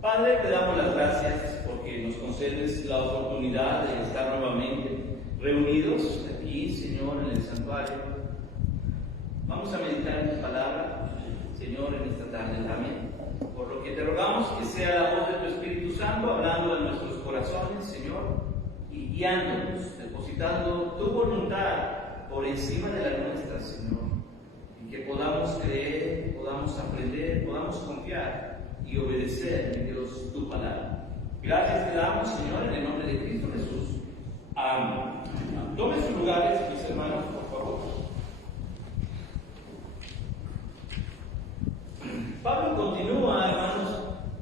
Padre, te damos las gracias porque nos concedes la oportunidad de estar nuevamente reunidos aquí, Señor, en el santuario. Vamos a meditar en tu palabra, Señor, en esta tarde. Amén. Por lo que te rogamos que sea la voz de tu Espíritu Santo hablando en nuestros corazones, Señor, y guiándonos, depositando tu voluntad por encima de la nuestra, Señor, y que podamos creer, podamos aprender, podamos confiar y obedecer, mi Dios, tu palabra. Gracias te damos, Señor, en el nombre de Cristo Jesús. Amén. Tomen sus lugares, mis hermanos, por favor. Pablo continúa, hermanos,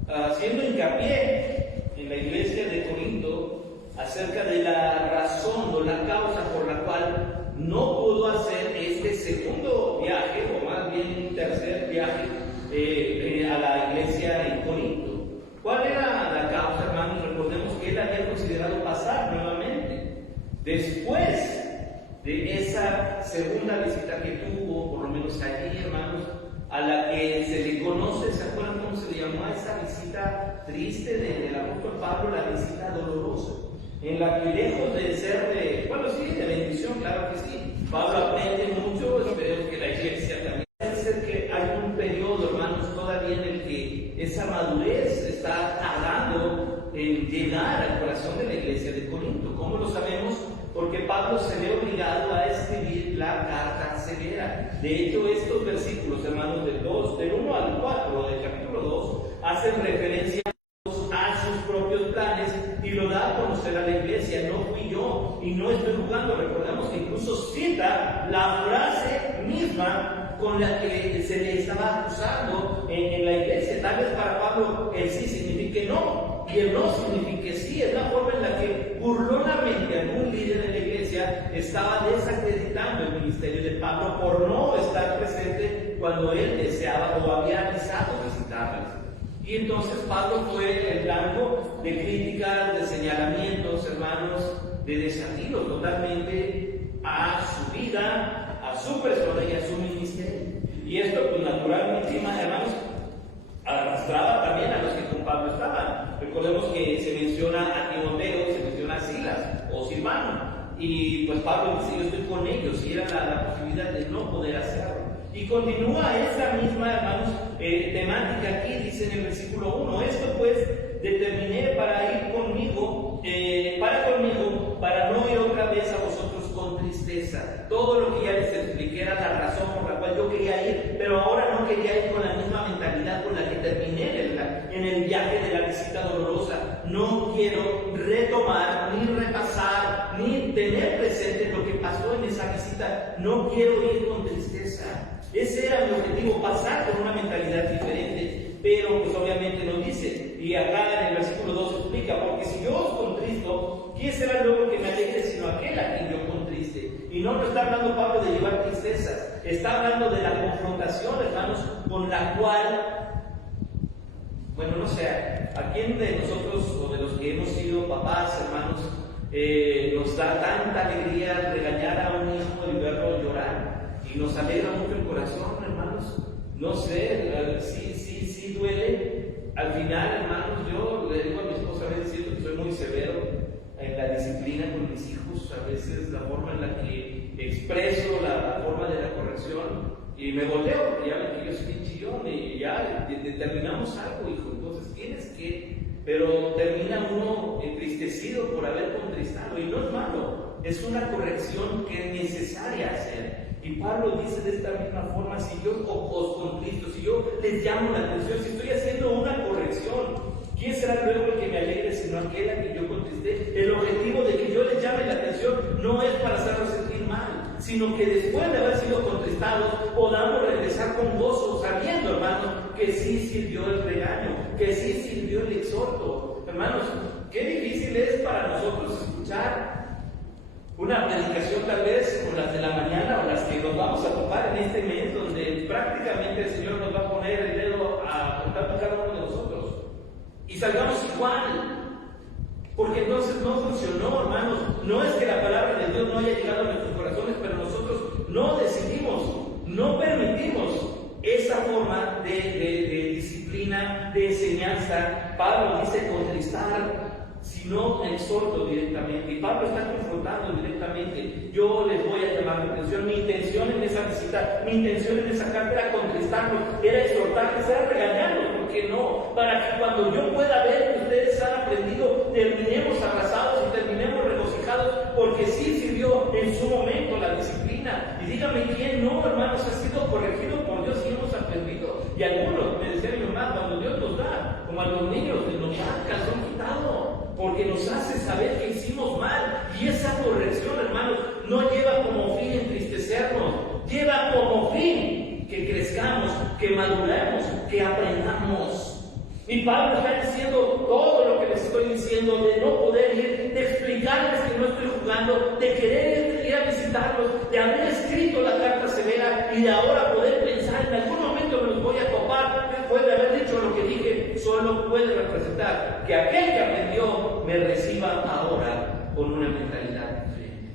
haciendo hincapié en la iglesia de Corinto acerca de la razón o la causa por la cual no pudo hacer este segundo viaje, o más bien un tercer viaje, a la iglesia en Corinto. ¿Cuál era la causa, hermanos? Recordemos que él había considerado pasar nuevamente. Después de esa segunda visita que tuvo, por lo menos allí, hermanos, a la que se le conoce, ¿se acuerdan cómo se le llamó a esa visita triste del apóstol Pablo? La visita dolorosa, en la que lejos de ser de bendición, claro que sí, Pablo aprende mucho. Espero que la iglesia también. Parece ser que hay un periodo, hermanos, todavía en el que esa madurez está tardando en llegar al corazón de la iglesia de Corinto. ¿Cómo lo sabemos? Porque Pablo se ve obligado a escribir la carta severa. De hecho, estos versículos, hermanos, del 1 al 4 del capítulo 2, hacen referencia a sus propios planes y lo da a conocer a la iglesia. No fui yo y no estoy jugando. Recordemos que incluso cita la frase misma con la que se le estaba acusando en la iglesia. Tal vez para Pablo el sí signifique no y el no signifique sí. Es la forma en la que burlonamente algún líder de la iglesia estaba desacreditando el ministerio de Pablo por no estar presente cuando él deseaba o había avisado visitarles. Y entonces Pablo fue el blanco de críticas, de señalamientos, hermanos, de desafíos totalmente a su vida, a su persona y a su ministerio. Y esto, pues naturalmente, hermanos, arrastraba también a los que con Pablo estaban. Recordemos que se menciona a Timoteo, se menciona a Silas o Silvano. Y pues Pablo dice, yo estoy con ellos, y era la posibilidad de no poder hacerlo. Y continúa esa misma, hermanos, temática aquí, dice en el versículo 1, esto pues determiné para ir conmigo, para no ir otra vez a vosotros con tristeza. Todo lo que ya les expliqué era la razón por la cual yo quería ir, pero ahora no quería ir con la misma mentalidad con la que terminé en el viaje de la visita dolorosa. No quiero retomar, ni repasar, ni tener presente lo que pasó en esa visita. No quiero ir con tristeza. Ese era mi objetivo, pasar con una mentalidad diferente. Pero pues obviamente nos dice, y acá en el versículo 2 explica, porque si yo os contristo, ¿quién será luego el que me alegre sino aquel a quien yo contriste? Y no está hablando Pablo de llevar tristezas, está hablando de la confrontación, hermanos, con la cual, bueno, no sé, ¿a quién de nosotros o de los que hemos sido papás, hermanos, nos da tanta alegría regañar a un hijo y verlo llorar? Y nos alegra mucho el corazón, hermanos. No sé, sí duele. Al final, hermanos, yo le digo a mi esposa, a veces siento que soy muy severo en la disciplina con mis hijos. A veces la forma en la que expreso la forma de la corrección, y me volteo, porque ya ven que yo soy bien chillón y ya determinamos algo, hijo. Entonces tienes que, pero termina uno entristecido por haber contristado, y no es malo, es una corrección que es necesaria hacer. Y Pablo dice de esta misma forma, si yo os contristo, si yo les llamo la atención, si estoy haciendo una corrección, ¿quién será luego el que me alegre sino aquel a quien yo contristé? El objetivo de que yo les llame la atención no es para hacerlos sentir mal, sino que después de haber sido contristados podamos regresar con gozo, sabiendo, hermanos, que sí sirvió el regaño, que sí sirvió el exhorto. Hermanos, qué difícil es para nosotros escuchar una predicación tal vez como las de la mañana o las que nos vamos a topar en este mes, donde prácticamente el Señor nos va a poner el dedo a apuntar a cada uno de nosotros y salgamos igual, porque entonces no funcionó, hermanos. No es que la palabra de Dios no haya llegado a nuestros corazones, pero nosotros no decidimos, no permitimos esa forma de disciplina, de enseñanza, Pablo dice contristar, si no exhorto directamente. Y Pablo está confrontando directamente. Yo les voy a llamar la atención. Mi intención en esa visita, mi intención en esa carta era contristarlos, era exhortarles, era regañarlos, ¿por qué no? Para que cuando yo pueda ver que ustedes han aprendido, terminemos abrazados y terminemos regocijados, porque sí sirvió en su momento la disciplina. Y dígame quién no, hermanos, ha sido corregido por Dios y hemos aprendido. Y algunos, me decía mi mamá, cuando Dios nos da, como a los niños, nos da calzón quitado, porque nos hace saber que hicimos mal. Y esa corrección, hermanos, no lleva como fin entristecernos, lleva como fin que crezcamos, que maduremos, que aprendamos. Y Pablo está diciendo todo lo que les estoy diciendo, de no poder ir, de explicarles que no estoy jugando, de querer ir a visitarlos, de haber escrito la carta severa y de ahora poder pensar, en algún momento me los voy a topar, después de haber dicho lo que dije, solo puede representar que aquel que aprendió me reciba ahora con una mentalidad diferente.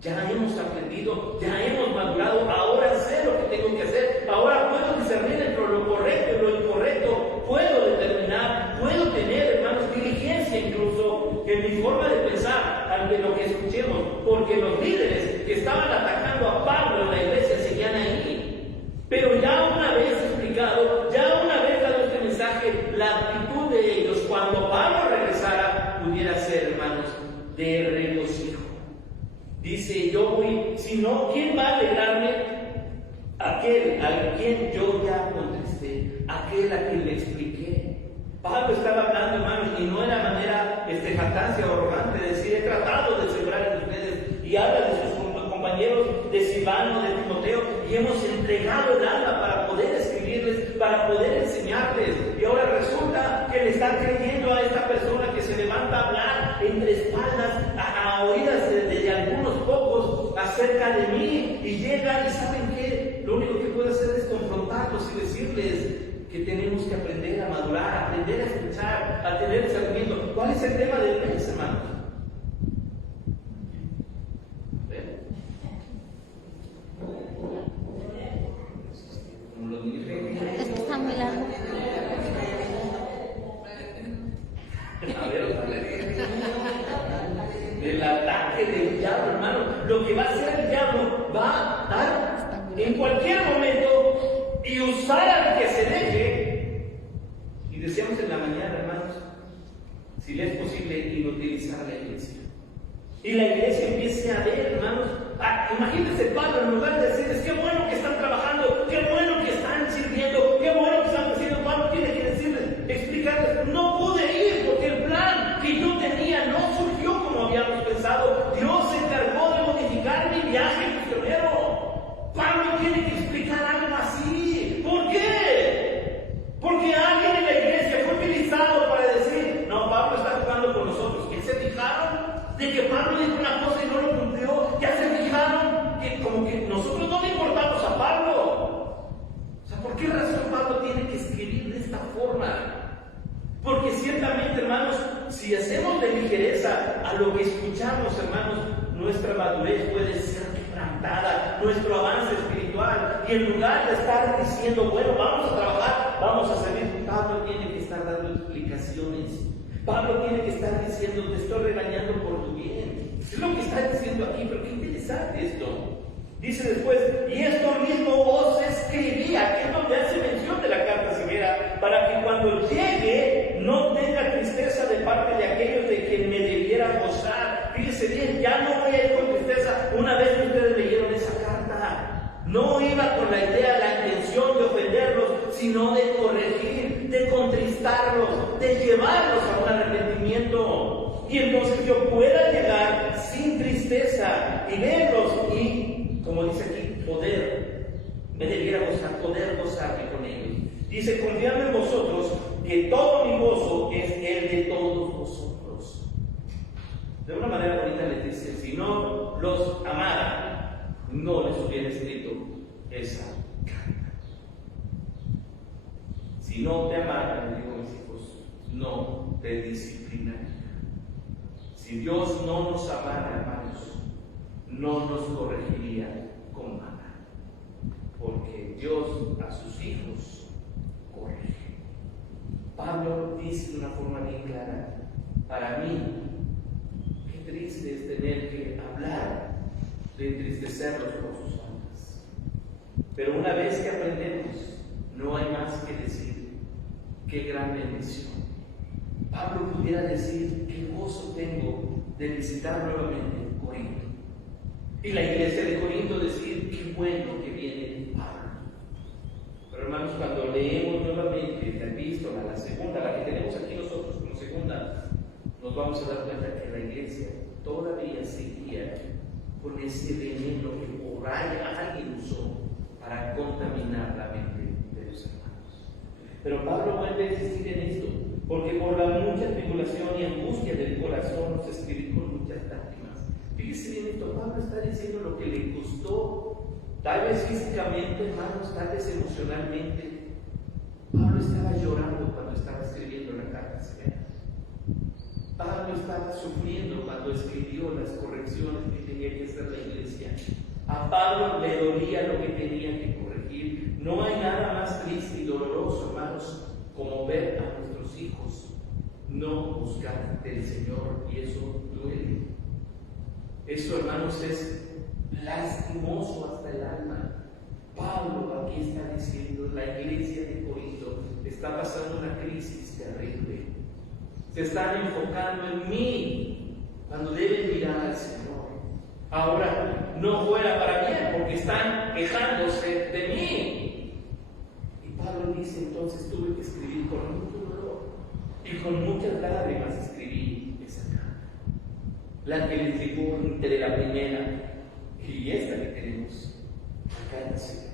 Ya hemos aprendido, ya hemos madurado, ahora sé lo que tengo que hacer, ahora puedo discernir entre lo correcto y lo incorrecto, puedo determinar, puedo tener, hermanos, diligencia incluso en mi forma de pensar ante lo que escuchemos, porque los líderes que estaban atacando a Pablo en la iglesia seguían ahí. Pero ya una vez explicado, ya una vez dado este mensaje, la actitud de ellos cuando Pablo regresara pudiera ser, hermanos, de regocijo. Dice, yo voy, si no, ¿quién va a alegrarme? Aquel a quien yo ya contesté, aquel a quien le expliqué. Pablo estaba hablando, hermanos, y no era manera jactancia o arrogante de decir, he tratado de sembrar en ustedes, y habla de sus compañeros de Silvano, de Timoteo, y hemos entregado el alma para poder escribirles, para poder enseñarles. Y ahora resulta que le están creyendo a esta persona que se levanta a hablar entre espaldas, a oídas de algunos pocos acerca de mí, y llegan y ¿saben qué? Lo único que puedo hacer es confrontarlos y decirles que tenemos que aprender a madurar, a aprender a escuchar, a tener discernimiento. ¿Cuál es el tema del mes, hermanos? Está muy largo. Del ataque del diablo, hermano. Lo que va a hacer el diablo va a dar en cualquier momento y usar al que se deje. Y decíamos en la mañana, hermanos, si le es posible, inutilizar la iglesia. Y la iglesia empiece a ver, hermanos. Imagínense Pablo, en lugar de decirles, qué bueno que están trabajando, qué bueno que están sirviendo, qué bueno que están haciendo. Pablo tiene que decirles, explicarles, no pude ir porque el plan que yo tenía no surgió como habíamos pensado. Dios se encargó de modificar mi viaje misionero. Pablo tiene que explicar algo así. ¿Por qué? Porque alguien en la iglesia fue utilizado para decir, no, Pablo está jugando con nosotros. ¿Qué se fijaron? De que Pablo dijo una cosa y no lo cumplió. Ya se fijaron que como que nosotros no le importamos a Pablo. O sea, ¿por qué razón Pablo tiene que escribir de esta forma? Porque ciertamente, hermanos, si hacemos de ligereza a lo que escuchamos, hermanos, nuestra madurez puede ser quebrantada, nuestro avance espiritual. Y en lugar de estar diciendo, bueno, vamos a trabajar, vamos a servir, Pablo tiene que estar dando explicaciones. Pablo tiene que estar diciendo, te estoy regañando por tu bien. Es lo que está diciendo aquí, pero qué interesante esto. Dice después, y esto mismo os escribía, que es donde hace mención de la carta severa, para que cuando llegue no tenga tristeza de parte de aquellos de quien me debiera gozar. Fíjese bien, ya no voy a ir con tristeza una vez que ustedes leyeron esa carta. No iba con la idea, la intención de ofenderlos, sino de corregir, de contristarlos, de llevarlos a un arrepentimiento. Y entonces yo pueda llegar sin tristeza y verlos y, como dice aquí, me debiera gozar, poder gozarme con ellos. Dice, confiando en vosotros, que todo mi gozo es el de todos vosotros. De una manera bonita les dice, si no los amara, no les hubiera escrito esa carta. Si no te amara, les digo a mis hijos, no te disciplinaría. Si Dios no nos amara, hermanos, no nos corregiría con vara. Porque Dios a sus hijos corrige. Pablo dice de una forma bien clara: para mí, qué triste es tener que hablar de entristecerlos por sus faltas. Pero una vez que aprendemos, no hay más que decir: qué gran bendición. Pablo pudiera decir: qué gozo tengo de visitar nuevamente Corinto. Y la iglesia de Corinto decir: qué bueno que viene Pablo. Pero hermanos, cuando leemos nuevamente la epístola, la segunda, la que tenemos aquí nosotros como segunda, nos vamos a dar cuenta que la iglesia todavía seguía con ese veneno que por ahí alguien usó para contaminar la mente de los hermanos. Pero Pablo vuelve a insistir en esto, porque por la mucha tribulación y angustia del corazón nos escribí con muchas lágrimas. Fíjese bien esto, Pablo está diciendo lo que le costó, tal vez físicamente, hermanos, tal vez emocionalmente. Pablo estaba llorando cuando estaba escribiendo la carta severa. Pablo estaba sufriendo cuando escribió las correcciones que tenía que hacer la iglesia. A Pablo le dolía lo que tenía que corregir. No hay nada más triste y doloroso, hermanos, como ver a nuestros hijos no buscar del Señor, y eso duele. Eso, hermanos, es lastimoso hasta el alma. Pablo aquí está diciendo: la iglesia de Corinto está pasando una crisis terrible. Se están enfocando en mí cuando deben mirar al Señor. Ahora, no fuera para bien, porque están quejándose de mí. Y Pablo dice: entonces tuve que escribir con mucho dolor y con muchas lágrimas escribí esa carta, la que les llegó entre la primera y esta que tenemos acá en la ciudad.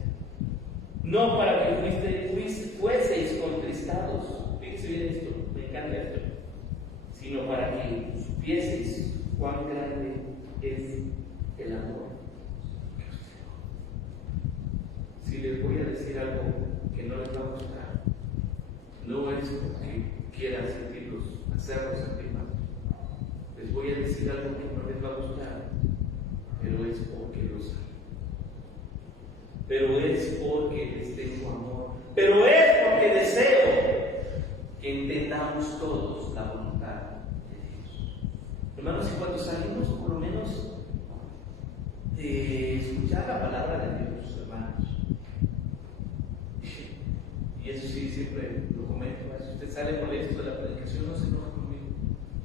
No para que fueseis contristados, fíjense bien esto, me encanta esto, sino para que supieseis cuán grande es el amor. Si les voy a decir algo que no les va a gustar, no es porque quiera hacerlos sentir mal. Les voy a decir algo que no les va a gustar, pero es porque los amo. Pero es porque les tengo amor. Pero es porque deseo que entendamos todos la voluntad de Dios. Hermanos, y cuando salimos por lo menos de escuchar la palabra de Dios, hermanos, y eso sí, siempre lo comento: si usted sale molesto de la predicación, no se enoja conmigo.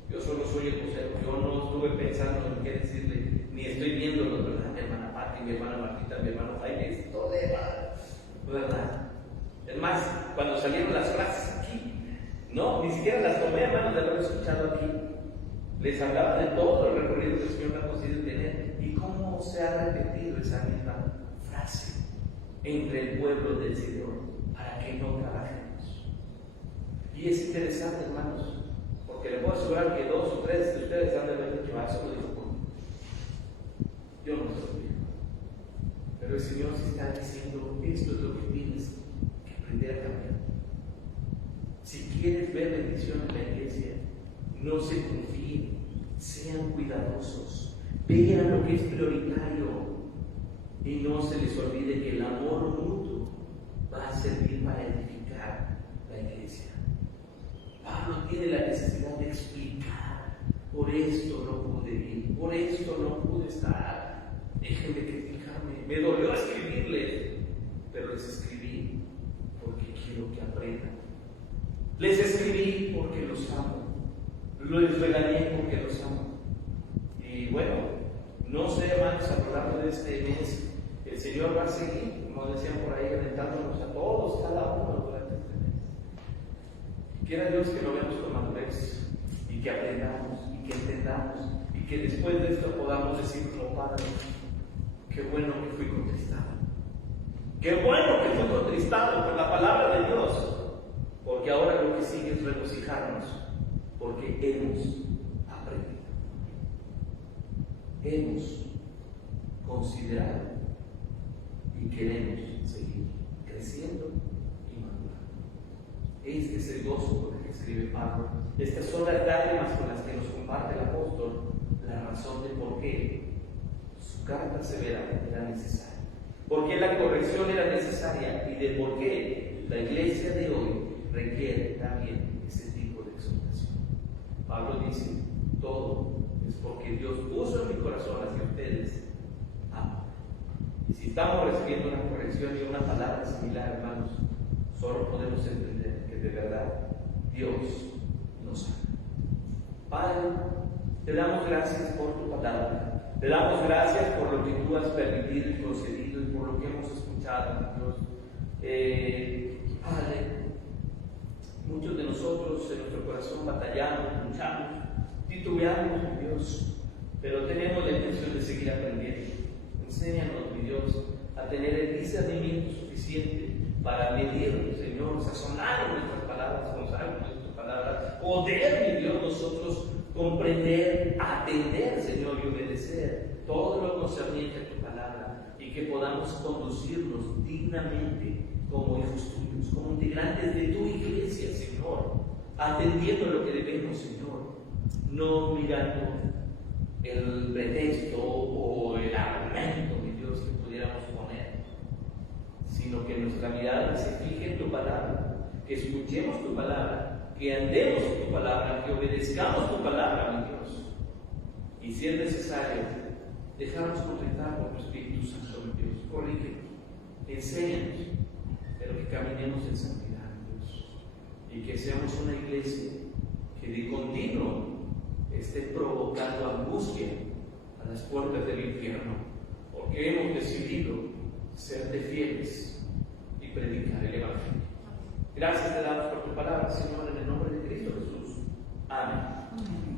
Yo solo soy el vocero. Yo no estuve pensando en qué decirle, ni estoy viéndolo, ¿verdad? Mi hermana Pati, mi hermana Martita, mi hermano Jaime, es todo de ¿verdad? Es más, cuando salieron las frases aquí, no, ni siquiera las tomé, hermanos, de haber escuchado aquí. Les hablaba de todo el recorrido que el Señor me ha conseguido tener y cómo se ha repetido esa misma frase entre el pueblo del Señor para que no trabajemos. Y es interesante, hermanos, porque le puedo asegurar que 2 o 3 de ustedes han de haber dicho: eso lo dijo conmigo. Yo no estoy bien. Pero el Señor se está diciendo: esto es lo que tienes que aprender a cambiar. Si quieres ver bendición en la iglesia, no se confíen, sean cuidadosos, vean lo que es prioritario y no se les olvide que el amor mutuo va a servir para edificar la iglesia. Pablo tiene la necesidad de explicar: por esto no pude ir, por esto no pude estar, dejen de criticarme, me dolió escribirles, pero les escribí porque quiero que aprendan. Les escribí porque los amo. Les regañé porque los amo. Y bueno, no sé, hermanos, a lo largo de este mes, el Señor va a seguir, como decían por ahí, alentándonos a todos, cada uno durante este mes. Quiera Dios que lo veamos con madurez y que aprendamos y que entendamos y que después de esto podamos decir: no, Padre, qué bueno que fui contristado. Qué bueno que fui contristado por la palabra de Dios. Porque ahora lo que sigue es regocijarnos, porque hemos aprendido, hemos considerado y queremos seguir creciendo y madurando. Este es el gozo con el que escribe Pablo. Estas son las lágrimas con las que nos comparte el apóstol la razón de por qué su carta severa era necesaria. por qué la corrección era necesaria y de por qué la iglesia de hoy requiere también ese tipo de exhortación. Pablo dice, todo es porque Dios puso en mi corazón hacia ustedes amor. Y si estamos recibiendo una corrección y una palabra similar, hermanos, solo podemos entender que de verdad Dios nos ama. Padre, te damos gracias por tu palabra. Te damos gracias por lo que tú has permitido y concedido y por lo que hemos escuchado, Dios. Padre, muchos de nosotros en nuestro corazón batallamos, luchamos, titubeamos, mi Dios, pero tenemos la intención de seguir aprendiendo. Enséñanos, mi Dios, a tener el discernimiento suficiente para medir, Señor, sazonar nuestras palabras con sal, nuestras palabras, poder, mi Dios, nosotros comprender, atender, Señor, y obedecer todo lo concerniente a tu palabra, y que podamos conducirnos dignamente como hijos tuyos, como integrantes de tu iglesia, Señor, atendiendo lo que debemos, Señor, no mirando el pretexto o el argumento, mi Dios, que pudiéramos poner, sino que nuestra mirada se fije en tu palabra, que escuchemos tu palabra, que andemos en tu palabra, que obedezcamos tu palabra, mi Dios. Y si es necesario, dejarnos contentar por tu Espíritu Santo, mi Dios. Corrígenos, enséñanos, pero que caminemos en santidad, mi Dios. Y que seamos una iglesia que de continuo esté provocando angustia a las puertas del infierno, porque hemos decidido serte fieles y predicar el Evangelio. Gracias te damos por tu palabra, Señor, en el nombre de Cristo Jesús. Amén.